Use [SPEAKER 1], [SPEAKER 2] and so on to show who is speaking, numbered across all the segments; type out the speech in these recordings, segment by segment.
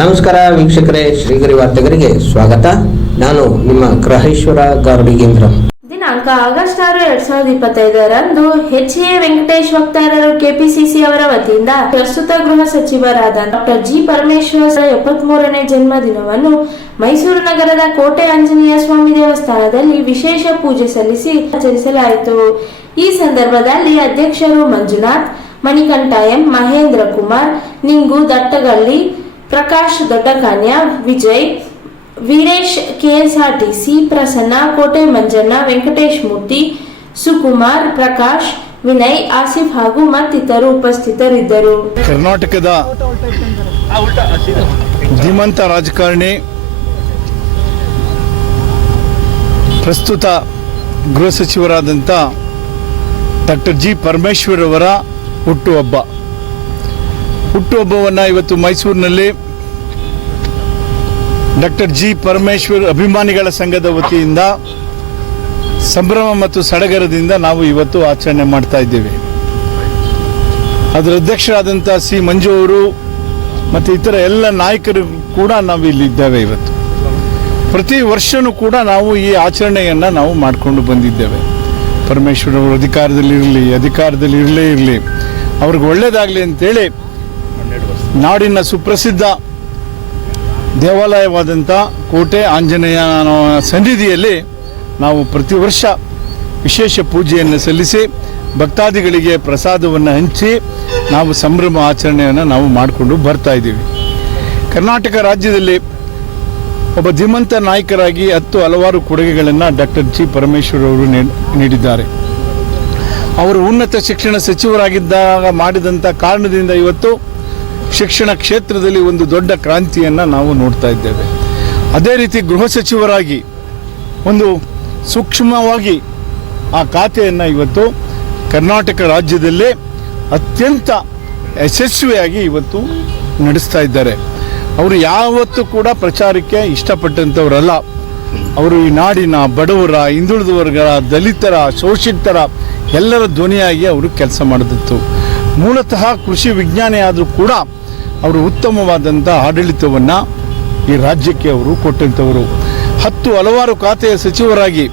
[SPEAKER 1] ನಮಸ್ಕಾರ ವೀಕ್ಷಕರೇ, ಶ್ರೀಗರಿ ವಾರ್ತೆಗರಿಗೆ ಸ್ವಾಗತ. ನಾನು ನಿಮ್ಮ ಗ್ರಹೇಶ್ವರ ಗಾರ್ಡಿಗೇಂದ್ರ
[SPEAKER 2] ದಿನಾಂಕ ಆಗಸ್ಟ್ ಆರು, ಎರಡ್ ಸಾವಿರದ ಇಪ್ಪತ್ತೈದರಂದು ಎಚ್ ಎ ವೆಂಕಟೇಶ್ ವಕ್ತಾರರು ಕೆಪಿಸಿಸಿ ಅವರ ವತಿಯಿಂದ ಪ್ರಸ್ತುತ ಗೃಹ ಸಚಿವರಾದ ಡಾಕ್ಟರ್ ಜಿ ಪರಮೇಶ್ವರ ಜನ್ಮ ಜನ್ಮದಿನವನ್ನು ಮೈಸೂರು ನಗರದ ಕೋಟೆ ಆಂಜನೇಯ ಸ್ವಾಮಿ ದೇವಸ್ಥಾನದಲ್ಲಿ ವಿಶೇಷ ಪೂಜೆ ಸಲ್ಲಿಸಿ ಆಚರಿಸಲಾಯಿತು. ಈ ಸಂದರ್ಭದಲ್ಲಿ ಅಧ್ಯಕ್ಷರು ಮಂಜುನಾಥ್, ಮಣಿಕಂಠ ಎಂ, ಮಹೇಂದ್ರ ಕುಮಾರ್, ನಿಂಗು ದಟ್ಟಗಳ್ಳಿ ಪ್ರಕಾಶ್ ದೊಡ್ಡಕಾನ್ಯ ವಿಜಯ್, ವೀರೇಶ್ ಕೆಎಸ್ಆರ್ಟಿಸಿ, ಪ್ರಸನ್ನ ಕೋಟೆ ಮಂಜಣ್ಣ ವೆಂಕಟೇಶ್ ಮೂರ್ತಿ, ಸುಕುಮಾರ್, ಪ್ರಕಾಶ್, ವಿನಯ್, ಆಸಿಫ್ ಹಾಗೂ ಮತ್ತಿತರು ಉಪಸ್ಥಿತರಿದ್ದರು.
[SPEAKER 3] ಕರ್ನಾಟಕದ ಧೀಮಂತ ರಾಜಕಾರಣಿ, ಪ್ರಸ್ತುತ ಗೃಹ ಸಚಿವರಾದಂಥ ಡಾಕ್ಟರ್ ಜಿ ಪರಮೇಶ್ವರ್ ಅವರ ಹುಟ್ಟುಹಬ್ಬ. ಹುಟ್ಟುಹಬ್ಬವನ್ನು ಇವತ್ತು ಮೈಸೂರಿನಲ್ಲಿ ಡಾಕ್ಟರ್ ಜಿ ಪರಮೇಶ್ವರ್ ಅಭಿಮಾನಿಗಳ ಸಂಘದ ವತಿಯಿಂದ ಸಂಭ್ರಮ ಮತ್ತು ಸಡಗರದಿಂದ ನಾವು ಇವತ್ತು ಆಚರಣೆ ಮಾಡ್ತಾ ಇದ್ದೇವೆ. ಅದರ ಅಧ್ಯಕ್ಷರಾದಂಥ ಸಿ ಮಂಜು ಅವರು ಮತ್ತು ಇತರ ಎಲ್ಲ ನಾಯಕರು ಕೂಡ ನಾವು ಇಲ್ಲಿದ್ದೇವೆ ಇವತ್ತು. ಪ್ರತಿ ವರ್ಷನೂ ಕೂಡ ನಾವು ಈ ಆಚರಣೆಯನ್ನು ನಾವು ಮಾಡಿಕೊಂಡು ಬಂದಿದ್ದೇವೆ. ಪರಮೇಶ್ವರ್ ಅವರು ಅಧಿಕಾರದಲ್ಲಿ ಇರಲಿ ಅಧಿಕಾರದಲ್ಲಿ ಇರಲೇ ಇರಲಿ ಅವ್ರಿಗೆ ಒಳ್ಳೆಯದಾಗಲಿ ಅಂತೇಳಿ ನಾಡಿನ ಸುಪ್ರಸಿದ್ಧ ದೇವಾಲಯವಾದಂಥ ಕೋಟೆ ಆಂಜನೇಯ ಸನ್ನಿಧಿಯಲ್ಲಿ ನಾವು ಪ್ರತಿ ವರ್ಷ ವಿಶೇಷ ಪೂಜೆಯನ್ನು ಸಲ್ಲಿಸಿ ಭಕ್ತಾದಿಗಳಿಗೆ ಪ್ರಸಾದವನ್ನು ಹಂಚಿ ನಾವು ಸಂಭ್ರಮ ಆಚರಣೆಯನ್ನು ನಾವು ಮಾಡಿಕೊಂಡು ಬರ್ತಾ ಇದ್ದೀವಿ. ಕರ್ನಾಟಕ ರಾಜ್ಯದಲ್ಲಿ ಒಬ್ಬ ಧೀಮಂತ ನಾಯಕರಾಗಿ ಹತ್ತು ಹಲವಾರು ಕೊಡುಗೆಗಳನ್ನು ಡಾಕ್ಟರ್ ಜಿ ಪರಮೇಶ್ವರ್ ಅವರು ನೀಡ್- ನೀಡಿದ್ದಾರೆ. ಅವರು ಉನ್ನತ ಶಿಕ್ಷಣ ಸಚಿವರಾಗಿದ್ದಾಗ ಮಾಡಿದಂಥ ಕಾರಣದಿಂದ ಇವತ್ತು ಶಿಕ್ಷಣ ಕ್ಷೇತ್ರದಲ್ಲಿ ಒಂದು ದೊಡ್ಡ ಕ್ರಾಂತಿಯನ್ನು ನಾವು ನೋಡ್ತಾ ಇದ್ದೇವೆ. ಅದೇ ರೀತಿ ಗೃಹ ಸಚಿವರಾಗಿ ಒಂದು ಸೂಕ್ಷ್ಮವಾಗಿ ಆ ಖಾತೆಯನ್ನು ಇವತ್ತು ಕರ್ನಾಟಕ ರಾಜ್ಯದಲ್ಲೇ ಅತ್ಯಂತ ಯಶಸ್ವಿಯಾಗಿ ಇವತ್ತು ನಡೆಸ್ತಾ ಇದ್ದಾರೆ. ಅವರು ಯಾವತ್ತೂ ಕೂಡ ಪ್ರಚಾರಕ್ಕೆ ಇಷ್ಟಪಟ್ಟಂಥವರಲ್ಲ. ಅವರು ಈ ನಾಡಿನ ಬಡವರ ಹಿಂದುಳಿದ ವರ್ಗರ ದಲಿತರ, ಶೋಷಿತರ ಎಲ್ಲರ ಧ್ವನಿಯಾಗಿ ಅವರು ಕೆಲಸ ಮಾಡಿದಿತ್ತು ಮೂಲತಃ ಕೃಷಿ ವಿಜ್ಞಾನಿ ಆದರೂ ಕೂಡ ಅವರು ಉತ್ತಮವಾದಂಥ ಆಡಳಿತವನ್ನು ಈ ರಾಜ್ಯಕ್ಕೆ ಅವರು ಕೊಟ್ಟಂಥವರು ಹತ್ತು ಹಲವಾರು ಖಾತೆಯ ಸಚಿವರಾಗಿ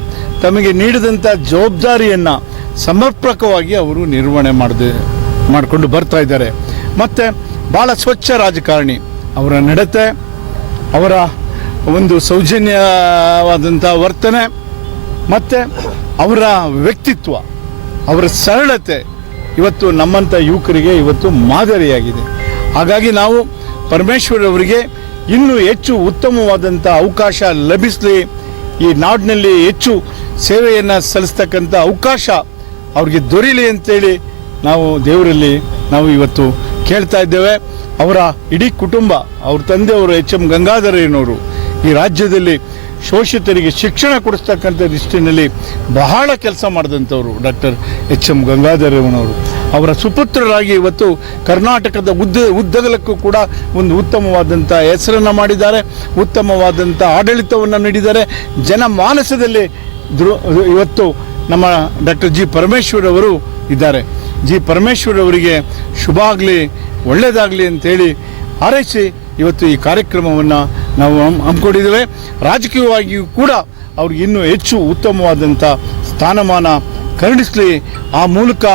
[SPEAKER 3] ತಮಗೆ ನೀಡಿದಂಥ ಜವಾಬ್ದಾರಿಯನ್ನು ಸಮರ್ಪಕವಾಗಿ ಅವರು ನಿರ್ವಹಣೆ ಮಾಡಿದೆ, ಮಾಡಿಕೊಂಡು ಬರ್ತಾ ಇದ್ದಾರೆ. ಮತ್ತು ಭಾಳ ಸ್ವಚ್ಛ ರಾಜಕಾರಣಿ, ಅವರ ನಡತೆ, ಅವರ ಒಂದು ಸೌಜನ್ಯವಾದಂಥ ವರ್ತನೆ, ಮತ್ತು ಅವರ ವ್ಯಕ್ತಿತ್ವ, ಅವರ ಸರಳತೆ ಇವತ್ತು ನಮ್ಮಂಥ ಯುವಕರಿಗೆ ಇವತ್ತು ಮಾದರಿಯಾಗಿದೆ. ಹಾಗಾಗಿ ನಾವು ಪರಮೇಶ್ವರ್ ಅವರಿಗೆ ಇನ್ನೂ ಹೆಚ್ಚು ಉತ್ತಮವಾದಂಥ ಅವಕಾಶ ಲಭಿಸಲಿ, ಈ ನಾಡಿನಲ್ಲಿ ಹೆಚ್ಚು ಸೇವೆಯನ್ನು ಸಲ್ಲಿಸ್ತಕ್ಕಂಥ ಅವಕಾಶ ಅವ್ರಿಗೆ ದೊರೀಲಿ ಅಂತೇಳಿ ನಾವು ದೇವರಲ್ಲಿ ನಾವು ಇವತ್ತು ಕೇಳ್ತಾ ಇದ್ದೇವೆ. ಅವರ ಇಡೀ ಕುಟುಂಬ, ಅವ್ರ ತಂದೆಯವರು ಎಚ್ ಎಂ ಗಂಗಾಧರಯ್ಯನವರು ಈ ರಾಜ್ಯದಲ್ಲಿ ಶೋಷಿತರಿಗೆ ಶಿಕ್ಷಣ ಕೊಡಿಸ್ತಕ್ಕಂಥ ದೃಷ್ಟಿನಲ್ಲಿ ಬಹಳ ಕೆಲಸ ಮಾಡಿದಂಥವ್ರು ಡಾಕ್ಟರ್ ಎಚ್ ಎಂ ಗಂಗಾಧರಯ್ಯನವರು. ಅವರ ಸುಪುತ್ರರಾಗಿ ಇವತ್ತು ಕರ್ನಾಟಕದ ಉದ್ದ ಉದ್ದಗಲಕ್ಕೂ ಕೂಡ ಒಂದು ಉತ್ತಮವಾದಂಥ ಹೆಸರನ್ನು ಮಾಡಿದ್ದಾರೆ, ಉತ್ತಮವಾದಂಥ ಆಡಳಿತವನ್ನು ನೀಡಿದ್ದಾರೆ. ಜನಮಾನಸದಲ್ಲಿ ದೃ ಇವತ್ತು ನಮ್ಮ ಡಾಕ್ಟರ್ ಜಿ ಪರಮೇಶ್ವರ್ ಅವರು ಇದ್ದಾರೆ. ಜಿ ಪರಮೇಶ್ವರ್ ಅವರಿಗೆ ಶುಭ ಆಗಲಿ ಒಳ್ಳೆಯದಾಗಲಿ ಅಂತೇಳಿ ಹಾರೈಸಿ ಇವತ್ತು ಈ ಕಾರ್ಯಕ್ರಮವನ್ನು ನಾವು ಹಮ್- ಹಮ್ಮಿಕೊಂಡಿದ್ದೇವೆ. ರಾಜಕೀಯವಾಗಿಯೂ ಕೂಡ ಅವ್ರಿಗೆ ಇನ್ನೂ ಹೆಚ್ಚು ಉತ್ತಮವಾದಂಥ ಸ್ಥಾನಮಾನ ಕರುಣಿಸಲಿ. ಆ ಮೂಲಕ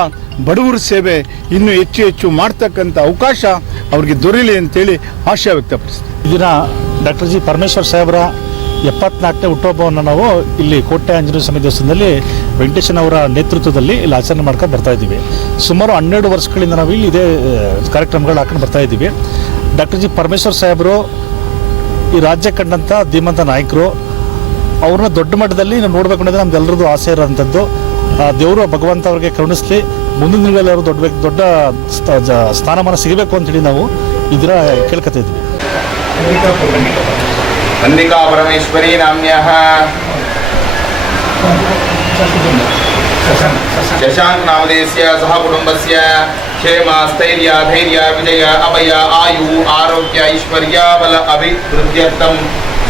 [SPEAKER 3] ಬಡವರ ಸೇವೆ ಇನ್ನೂ ಹೆಚ್ಚು ಹೆಚ್ಚು ಮಾಡ್ತಕ್ಕಂಥ ಅವಕಾಶ ಅವ್ರಿಗೆ ದೊರೀಲಿ ಅಂತೇಳಿ ಆಶಯ ವ್ಯಕ್ತಪಡಿಸ್ತೀವಿ
[SPEAKER 4] ಈ ದಿನ ಡಾಕ್ಟರ್ ಜಿ ಪರಮೇಶ್ವರ್ ಸಾಹೇಬರ ಎಪ್ಪತ್ನಾಲ್ಕನೇ ಹುಟ್ಟುಹಬ್ಬವನ್ನು ನಾವು ಇಲ್ಲಿ ಕೋಟೆ ಆಂಜನೇಯ ಸ್ವಾಮಿ ದೇವಸ್ಥಾನದಲ್ಲಿ ವೆಂಕಟೇಶನ್ ಅವರ ನೇತೃತ್ವದಲ್ಲಿ ಇಲ್ಲಿ ಆಚರಣೆ ಮಾಡ್ಕೊಂಡು ಬರ್ತಾ ಇದ್ದೀವಿ. ಸುಮಾರು ಹನ್ನೆರಡು ವರ್ಷಗಳಿಂದ ನಾವು ಇಲ್ಲಿ ಇದೇ ಕಾರ್ಯಕ್ರಮಗಳು ಹಾಕೊಂಡು ಬರ್ತಾ ಇದ್ದೀವಿ. ಡಾಕ್ಟರ್ ಜಿ ಪರಮೇಶ್ವರ್ ಸಾಹೇಬರು ಈ ರಾಜ್ಯ ಕಂಡಂಥ ಧೀಮಂತ ನಾಯಕರು ಅವ್ರನ್ನ ದೊಡ್ಡ ಮಟ್ಟದಲ್ಲಿ ನಾವು ನೋಡ್ಬೇಕು ಅನ್ನೋದು ನಮ್ದು ಎಲ್ಲರದ್ದು ಆಸೆ ಇರೋಂಥದ್ದು. ದೇವರು ಭಗವಂತ ಅವ್ರಿಗೆ ಕರುಣಿಸ್ಲಿ. ಮುಂದಿನ ದಿನಗಳಲ್ಲಿ ಅವರು ದೊಡ್ಡ ದೊಡ್ಡ ಸ್ಥಾನಮಾನ ಸಿಗಬೇಕು ಅಂತೇಳಿ ನಾವು ಇದರ
[SPEAKER 5] ಕೇಳ್ಕೊತಿದ್ವಿ ಅಂಬಿಕಾ ಪರಮೇಶ್ವರಿ ನಾಮ್ಯ ಶಶಾಂಕ್ ನಾಮಧೇಯ ಸಹ ಕುಟುಂಬಸ್ಯ. ಕ್ಷೇಮ ಸ್ಥೈರ್ಯ ಧೈರ್ಯ, ವಿಜಯ, ಅಭಯ, ಆಯು, ಆರೋಗ್ಯ, ಐಶ್ವರ್ಯ, ಬಲ, ಅಭಿವೃದ್ಧಿಯರ್ಥಂ.